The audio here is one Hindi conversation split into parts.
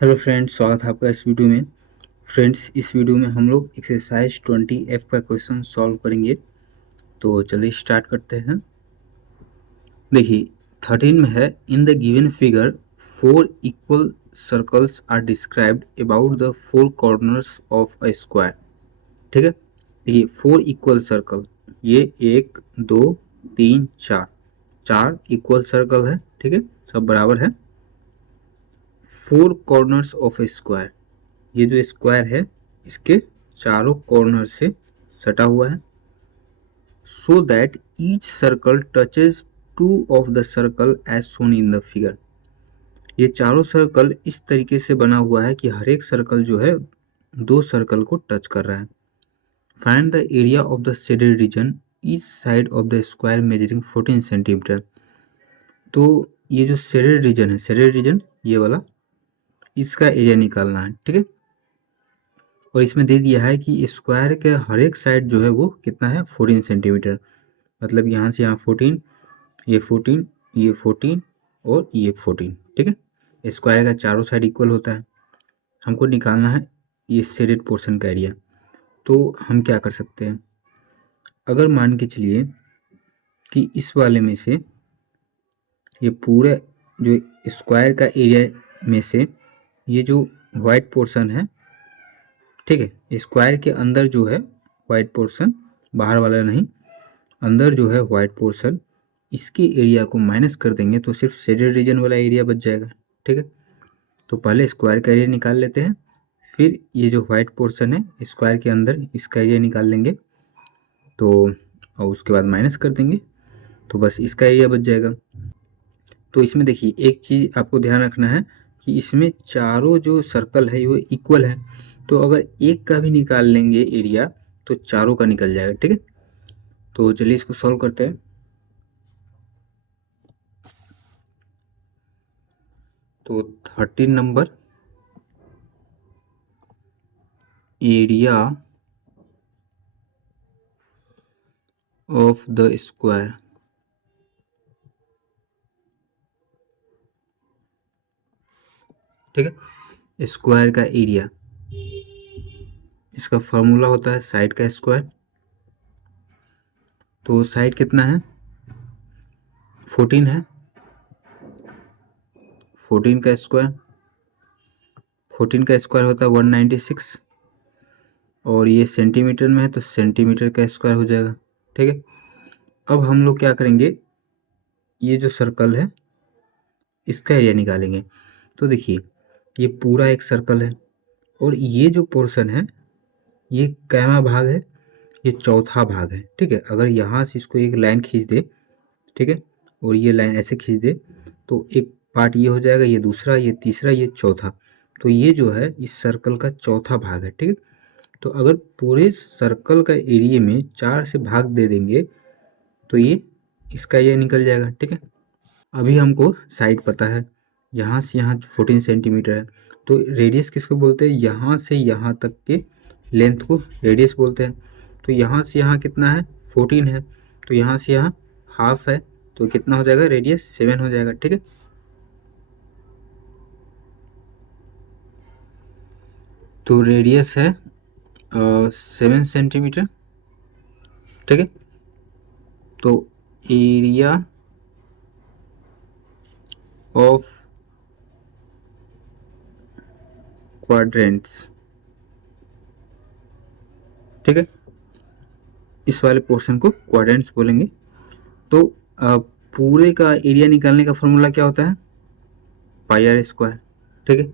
हेलो फ्रेंड्स, स्वागत है आपका इस वीडियो में। फ्रेंड्स, इस वीडियो में हम लोग एक्सरसाइज 20F का क्वेश्चन सॉल्व करेंगे। तो चलिए स्टार्ट करते हैं। देखिए 13 में है, in the given figure 4 equal circles are described about the 4 corners of a square. ठीक है, देखिए 4 इक्वल सर्कल, ये 1 2 3 4 4 इक्वल सर्कल है। ठीक है, सब बराबर है। 4 कॉर्नर्स ऑफ ए स्क्वायर, ये जो स्क्वायर है इसके चारों कॉर्नर से सटा हुआ है। So that each circle touches 2 of the circle as shown in the figure. ये चारों सर्कल इस तरीके से बना हुआ है कि हर एक सर्कल जो है 2 सर्कल को टच कर रहा है। Find the area of the shaded region each side of the square measuring 14 centimetre. तो ये जो शेडेड रीजन है, शेडेड रीजन ये वाला, इसका एरिया निकालना है। ठीक है, और इसमें दे दिया है कि स्क्वायर के हर एक साइड जो है वो कितना है, 14 सेंटीमीटर। मतलब यहाँ से यहाँ 14, ये 14, ये 14 और ये 14। ठीक है, स्क्वायर का चारों साइड इक्वल होता है। हमको निकालना है ये शेडेड पोर्शन का एरिया। तो हम क्या कर सकते हैं, अगर मान के चलिए कि इस वाले में से ये पूरे जो स्क्वायर का एरिया में से ये जो वाइट पोर्शन है, ठीक है, स्क्वायर के अंदर जो है वाइट पोर्शन, बाहर वाला नहीं, अंदर जो है वाइट पोर्शन, इसके एरिया को माइनस कर देंगे तो सिर्फ शेडेड रीजन वाला एरिया बच जाएगा। ठीक है, तो पहले स्क्वायर का एरिया निकाल लेते हैं, फिर ये जो वाइट पोर्शन है स्क्वायर के अंदर, इसका एरिया निकाल लेंगे। तो और उसके बाद माइनस कर देंगे तो बस इसका एरिया बच जाएगा। तो इसमें देखिए एक चीज़ आपको ध्यान रखना है कि इसमें चारों जो सर्कल है वो इक्वल है। तो अगर एक का भी निकाल लेंगे एरिया तो चारों का निकल जाएगा। ठीक है, तो चलिए इसको सॉल्व करते हैं। तो 13 number, area of the square. ठीक है, स्क्वायर का एरिया, इसका फॉर्मूला होता है साइड का स्क्वायर। तो साइड कितना है, 14 है, 14 का स्क्वायर, 14 का स्क्वायर होता है 196, और ये सेंटीमीटर में है तो सेंटीमीटर का स्क्वायर हो जाएगा। ठीक है, अब हम लोग क्या करेंगे, ये जो सर्कल है इसका एरिया निकालेंगे। तो देखिए ये पूरा एक सर्कल है और ये जो पोर्शन है ये कैमा भाग है, ये चौथा भाग है। ठीक है, अगर यहाँ से इसको एक लाइन खींच दे, ठीक है, और ये लाइन ऐसे खींच दे तो एक पार्ट ये हो जाएगा, ये दूसरा, ये तीसरा, ये चौथा। तो ये जो है इस सर्कल का चौथा भाग है। ठीक है, तो अगर पूरे सर्कल का एरिया में 4 से भाग दे देंगे तो ये इसका एरिया निकल जाएगा। ठीक है, अभी हमको साइड पता है, यहाँ से यहाँ 14 सेंटीमीटर है। तो रेडियस किसको बोलते हैं, यहाँ से यहाँ तक के लेंथ को रेडियस बोलते हैं। तो यहाँ से यहाँ कितना है, 14 है, तो यहाँ से यहाँ हाफ है, तो कितना हो जाएगा, रेडियस 7 हो जाएगा। ठीक है, तो रेडियस है 7 सेंटीमीटर। ठीक है, तो एरिया ऑफ क्वाड्रेंट्स, ठीक है, इस वाले पोर्शन को क्वाड्रेंट्स बोलेंगे। तो पूरे का एरिया निकालने का फॉर्मूला क्या होता है, पाई आर स्क्वायर। ठीक है,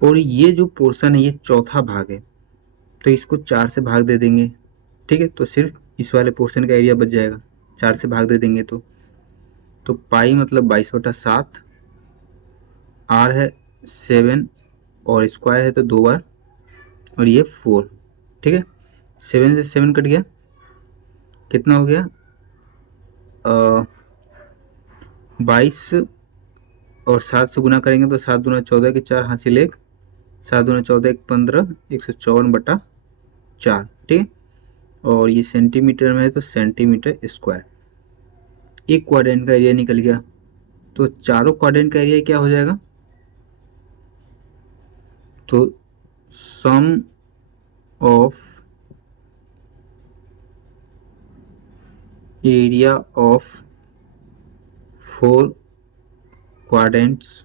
और ये जो पोर्शन है ये चौथा भाग है, तो इसको 4 से भाग दे देंगे। ठीक है, तो सिर्फ इस वाले पोर्शन का एरिया बच जाएगा, 4 से भाग दे देंगे तो पाई मतलब 22/7, आर है 7 और स्क्वायर है तो 2 बार, और ये 4। ठीक है, 7 से 7 कट गया, कितना हो गया, 22, और 7 से गुना करेंगे तो 7 दूना 14 के 4 हासिल 1, 7 दूना 14 1 15, 154/4। ठीक है, और ये सेंटीमीटर में है तो सेंटीमीटर स्क्वायर। एक क्वाड्रेंट का एरिया निकल गया, तो चारों क्वाड्रेंट का एरिया क्या हो जाएगा, तो सम ऑफ एरिया ऑफ 4 क्वाड्रेंट्स,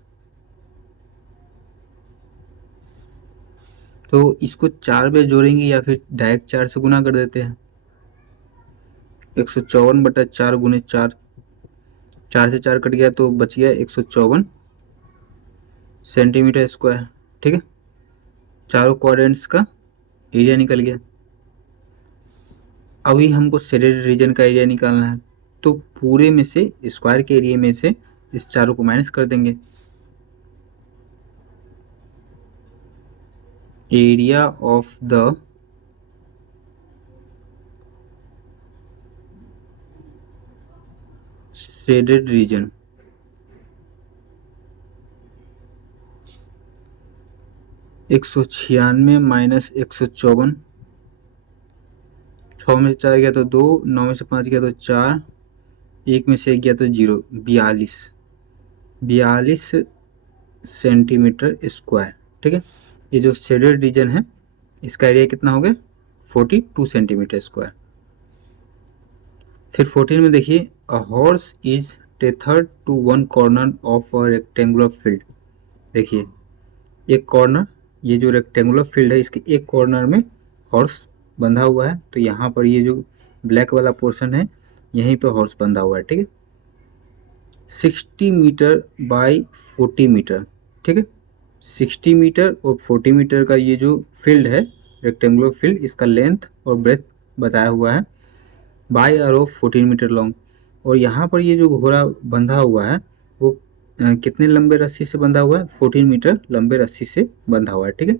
तो इसको 4 पे जोड़ेंगे या फिर डायरेक्ट 4 से गुना कर देते हैं। 154/4 गुने 4, 4 से 4 कट गया तो बच गया 154 सेंटीमीटर स्क्वायर। ठीक है, चारों क्वाड्रेंट्स का एरिया निकल गया। अभी हमको शेडेड रीजन का एरिया निकालना है, तो पूरे में से स्क्वायर के एरिया में से इस चारों को माइनस कर देंगे। Area of the shaded region, -196 minus 154, 6 में से 4 गया तो 2, 9 में से 5 गया तो 4, 1 में से 1 गया तो 0, 42 सेंटीमीटर स्क्वायर। ठीक है, ये जो शेडेड रीजन है इसका एरिया कितना हो गया 42 सेंटीमीटर स्क्वायर। फिर 14 में देखिए, a horse is tethered to one corner of a rectangular field. देखिए एक कॉर्नर, ये जो रेक्टेंगुलर फील्ड है इसके एक कॉर्नर में हॉर्स बंधा हुआ है, तो यहाँ पर ये जो ब्लैक वाला पोर्शन है यहीं पे हॉर्स बंधा हुआ है। ठीक है, 60 मीटर बाई 40 मीटर। ठीक है, 60 मीटर और 40 मीटर का ये जो फील्ड है रेक्टेंगुलर फील्ड, इसका लेंथ और ब्रेथ बताया हुआ है by r of 14 metre long. और यहाँ पर ये जो घोड़ा बंधा हुआ है वो कितने लंबे रस्सी से बंधा हुआ है, 14 मीटर लंबे रस्सी से बंधा हुआ है। ठीक है,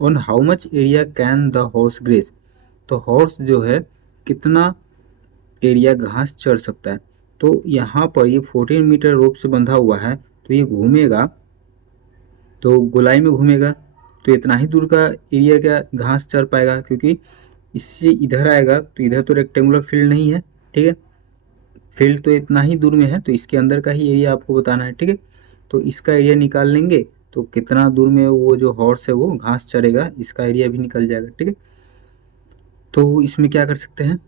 on how much area can the horse graze, तो हॉर्स जो है कितना एरिया घास चढ़ सकता है। तो यहाँ पर ये 14 मीटर रोप से बंधा हुआ है, तो ये घूमेगा तो गोलाई में घूमेगा, तो इतना ही दूर का एरिया क्या घास चढ़ पाएगा, क्योंकि इससे इधर आएगा तो इधर तो रेक्टेंगुलर फील्ड नहीं है। ठीक है, फील्ड तो इतना ही दूर में है, तो इसके अंदर का ही एरिया आपको बताना है। ठीक है, तो इसका एरिया निकाल लेंगे तो कितना दूर में वो जो हॉर्स है वो घास चरेगा, इसका एरिया भी निकल जाएगा। ठीक है, तो इसमें क्या कर सकते हैं,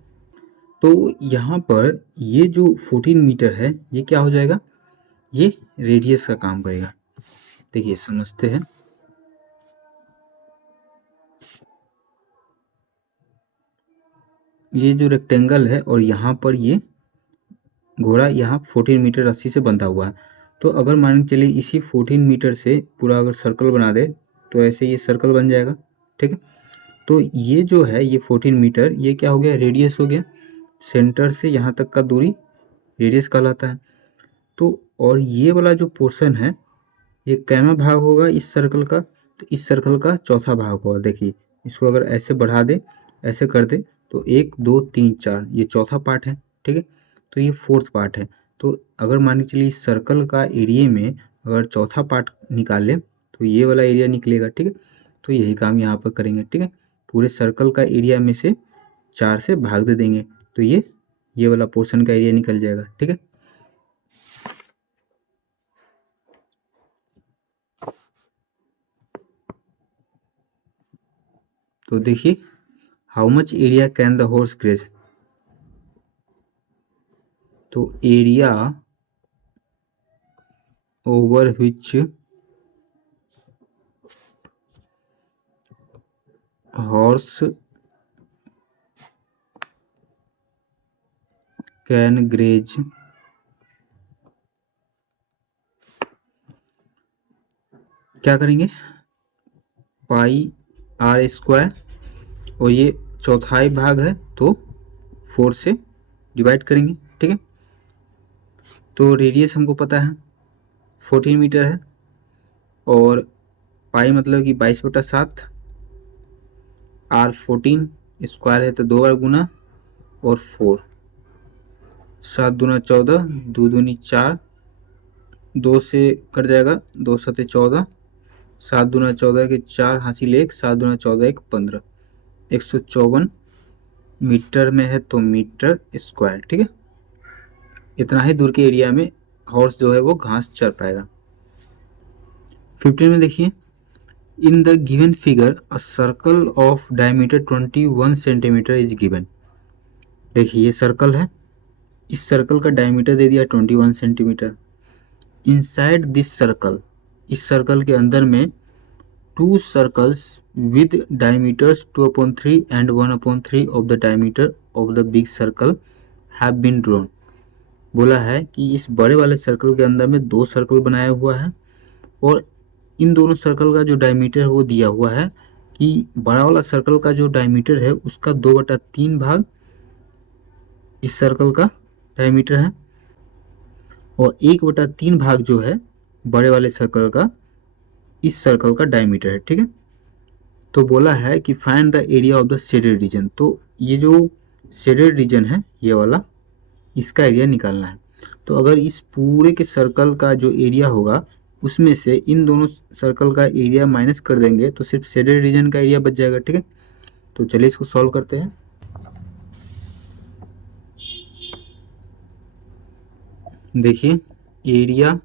तो यहाँ पर ये जो 14 मीटर है ये क्या हो जाएगा, ये रेडियस का काम करेगा। देखिए समझते हैं, ये जो रेक्टेंगल है और यहाँ पर ये घोड़ा यहाँ 14 मीटर रस्सी से बंधा हुआ है, तो अगर मान के चलिए इसी 14 मीटर से पूरा अगर सर्कल बना दे तो ऐसे ये सर्कल बन जाएगा। ठीक है, तो ये जो है ये 14 मीटर ये क्या हो गया, रेडियस हो गया, सेंटर से यहाँ तक का दूरी रेडियस कहलाता है। तो और ये वाला जो पोर्शन है ये कैमा भाग होगा इस सर्कल का, तो इस सर्कल का चौथा भाग होगा। देखिए इसको अगर ऐसे बढ़ा दे, ऐसे कर दे तो 1 2 3 4 ये चौथा पार्ट है। ठीक है, तो ये फोर्थ पार्ट है। तो अगर मान के चलिए इस सर्कल का एरिया में अगर चौथा पार्ट निकाल ले तो ये वाला एरिया निकलेगा। ठीक है, तो यही काम यहाँ पर करेंगे। ठीक है, पूरे सर्कल का एरिया में से 4 से भाग दे देंगे तो ये वाला पोर्शन का एरिया निकल जाएगा। ठीक है, तो देखिए how much area can the horse graze, तो area over which horse can graze, क्या करेंगे पाई आर स्क्वायर, और ये चौथाई भाग है तो 4 से डिवाइड करेंगे। ठीक है, तो रेडियस हमको पता है 14 मीटर है, और पाई मतलब कि 22/7, आर 14 स्क्वायर है तो 2 बार गुना, और 4, 7 दूना 14, 2 दूनी 4, 2 से कट जाएगा, 2 7 14, 7 दूना 14 के 4 हासिल 1, 7 दूना 14 1 15, 154 मीटर में है तो मीटर स्क्वायर। ठीक है, इतना ही दूर के एरिया में हॉर्स जो है वो घास चर पाएगा। 15 में देखिए, इन the given figure a circle of diameter 21 centimetre is given. देखिए ये सर्कल है, इस सर्कल का डायमीटर दे दिया 21 सेंटीमीटर। इनसाइड दिस सर्कल, इस सर्कल के अंदर में two circles with diameters 2/3 and 1/3 of the diameter of the big circle have been drawn. बोला है कि इस बड़े वाले सर्कल के अंदर में दो सर्कल बनाया हुआ है और इन दोनों सर्कल का जो डायमीटर है वो दिया हुआ है कि बड़ा वाला सर्कल का जो डायमीटर है उसका 2/3 भाग इस सर्कल का डायमीटर है और 1/3 भाग जो है बड़े वाले सर्कल का इस सर्कल का डायमीटर है। ठीक है, तो बोला है कि find the area of the shaded region. तो ये जो शेडेड रीजन है ये वाला, इसका एरिया निकालना है। तो अगर इस पूरे के सर्कल का जो एरिया होगा उसमें से इन दोनों सर्कल का एरिया माइनस कर देंगे तो सिर्फ शेडेड रीजन का एरिया बच जाएगा। ठीक है, तो चलिए इसको सॉल्व करते हैं। देखिए एरिया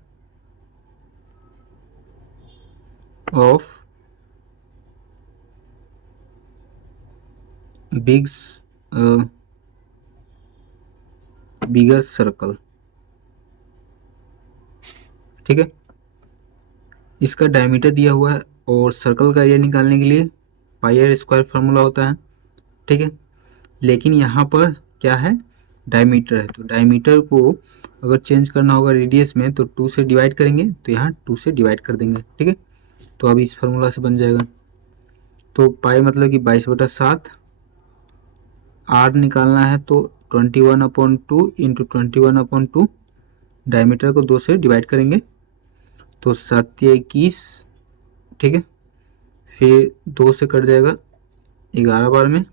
ऑफ बिगर सर्कल, ठीक है, इसका डायमीटर दिया हुआ है और सर्कल का एरिया निकालने के लिए पाई आर स्क्वायर फार्मूला होता है। ठीक है, लेकिन यहाँ पर क्या है, डायमीटर है, तो डायमीटर को अगर चेंज करना होगा रेडियस में तो 2 से डिवाइड करेंगे, तो यहाँ 2 से डिवाइड कर देंगे। ठीक है, तो अभी इस फार्मूला से बन जाएगा। तो पाई मतलब कि 22/7, आर निकालना है तो 21/2 इंटू 21/2, डायमीटर को 2 से डिवाइड करेंगे तो 7×21। ठीक है, फिर 2 से कट जाएगा 11 बार में,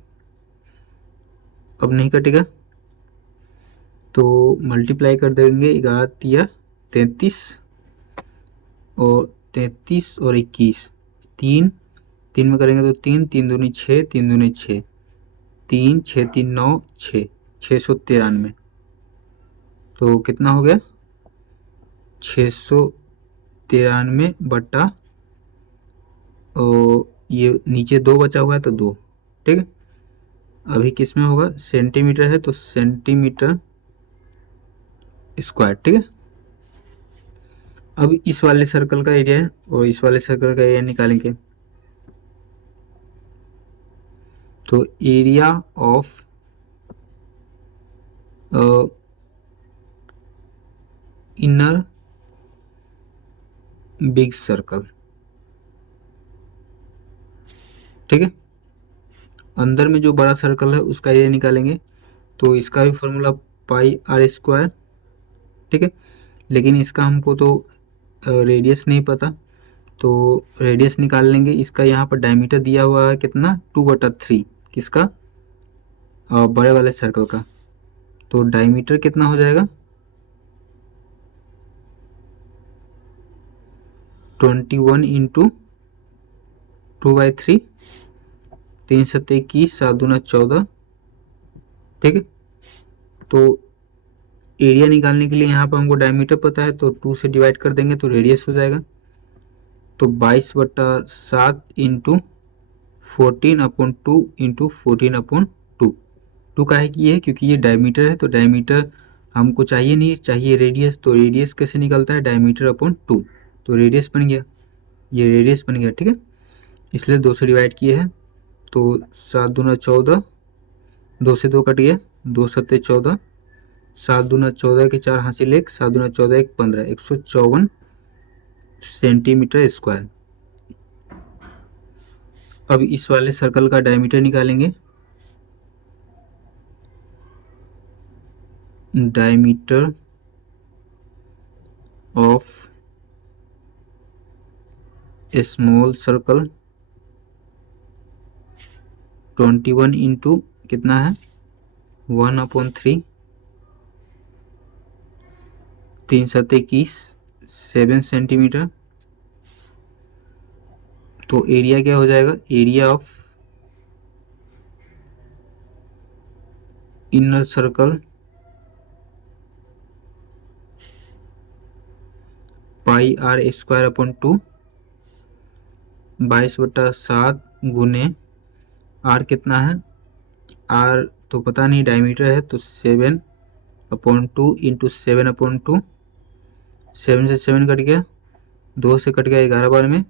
अब नहीं कटेगा तो मल्टीप्लाई कर देंगे, 11×3 = 33 और 33 और 21, 3 3 में करेंगे तो 3 3 दूनी 6, 3 दूनी 6, 3 6 3 9 6, 693। तो कितना हो गया, 693 बटा, और ये नीचे 2 बचा हुआ है तो 2। ठीक है, अभी किस में होगा, सेंटीमीटर है तो सेंटीमीटर स्क्वायर। ठीक है, अब इस वाले सर्कल का एरिया है और इस वाले सर्कल का एरिया निकालेंगे। तो area of inner big circle, ठीक है, अंदर में जो बड़ा सर्कल है उसका एरिया निकालेंगे। तो इसका भी फॉर्मूला पाई आर स्क्वायर। ठीक है, लेकिन इसका हमको तो रेडियस नहीं पता, तो रेडियस निकाल लेंगे। इसका यहाँ पर डायमीटर दिया हुआ है कितना, 2/3, किसका, बड़े वाले सर्कल का। तो डायमीटर कितना हो जाएगा, 21 इंटू 2/3, 3 7 21, 7 दूना 14। ठीक है, तो एरिया निकालने के लिए यहाँ पर हमको डायमीटर पता है तो 2 से डिवाइड कर देंगे तो रेडियस हो जाएगा। तो 22/7 इंटू 14/2 इंटू 14/2। 2 काहे की है, क्योंकि ये डायमीटर है, तो डायमीटर हमको चाहिए नहीं, चाहिए रेडियस। तो रेडियस कैसे निकलता है, डायमीटर/2, तो रेडियस बन गया, ये रेडियस बन गया। ठीक है, इसलिए 2 से डिवाइड किए हैं तो 7 दूना 14, 2 से 2 कट गया, 2 7 14, 7 दूना 14 के 4 हासिल 1, 7 दूना 14 1 15, 154 सेंटीमीटर स्क्वायर। अब इस वाले सर्कल का डायमीटर निकालेंगे। Diameter of A small circle 21 into कितना है, 1/3, 3 7 21, 7 सेंटीमीटर। तो एरिया क्या हो जाएगा, area of inner circle pi r स्क्वायर/2 22/7 गुने आर कितना है, आर तो पता नहीं, डायमीटर है तो 7/2 इंटू 7/2, 7 से 7 कट गया, 2 से कट गया 11 बार में,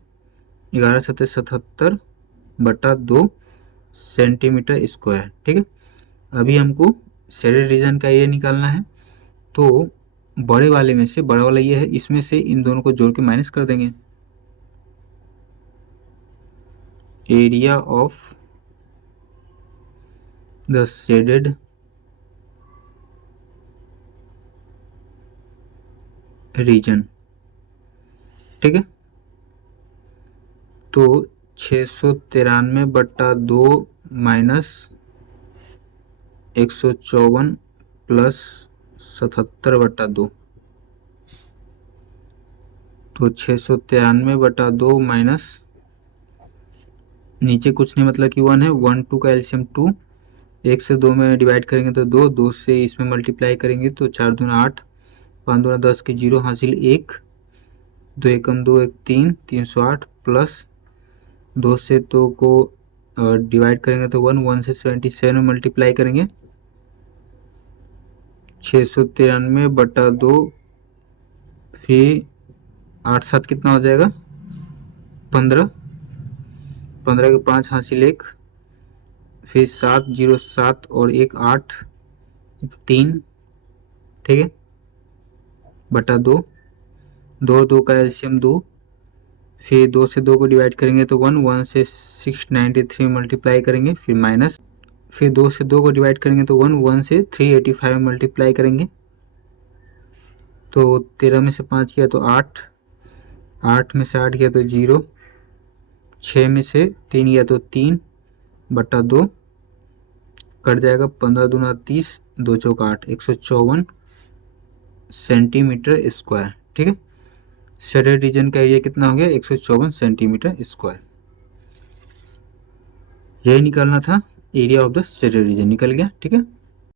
11 7 77/2 सेंटीमीटर स्क्वायर। ठीक है, अभी हमको शेडेड रीजन का एरिया निकालना है, तो बड़े वाले में से, बड़ा वाला ये है, इसमें से इन दोनों को जोड़ के माइनस कर देंगे। Area of the shaded region. ठीक है, तो 693/2 माइनस 154 प्लस 77/2, तो 693/2 माइनस, नीचे कुछ नहीं मतलब कि 1 है, 1 2 का एलसीएम 2, 1 से 2 में डिवाइड करेंगे तो 2, 2 से इसमें मल्टीप्लाई करेंगे तो 4 दूना 8, 5 दूना 10 के 0 हासिल 1, 2 एकम 2 1 3, 308 प्लस 2 से 2 को डिवाइड करेंगे तो 1, 1 से 77 में मल्टीप्लाई करेंगे, 693/2, फिर 8 7 कितना हो जाएगा, 15, 15 के 5 हासिल 1, फिर 7 0 7 और 1 8 3, ठीक है, बटा 2, 2 2 का एलसीएम 2, फिर 2 से 2 को डिवाइड करेंगे तो 1, 1 से 693 मल्टीप्लाई करेंगे, फिर माइनस, फिर 2 से 2 को डिवाइड करेंगे तो 1, 1 से 385 मल्टीप्लाई करेंगे, तो 13 में से 5 किया तो 8, 8 में से 8 किया तो 0, 6 में से 3 किया तो 3 बटा 2, कट जाएगा, 15 दूना 30, 2 चौक 8, 154 सेंटीमीटर स्क्वायर। ठीक है, शेडेड रीजन का एरिया कितना हो गया, 154 सेंटीमीटर स्क्वायर। यही निकालना था, area of the shaded region निकल गया। ठीक है।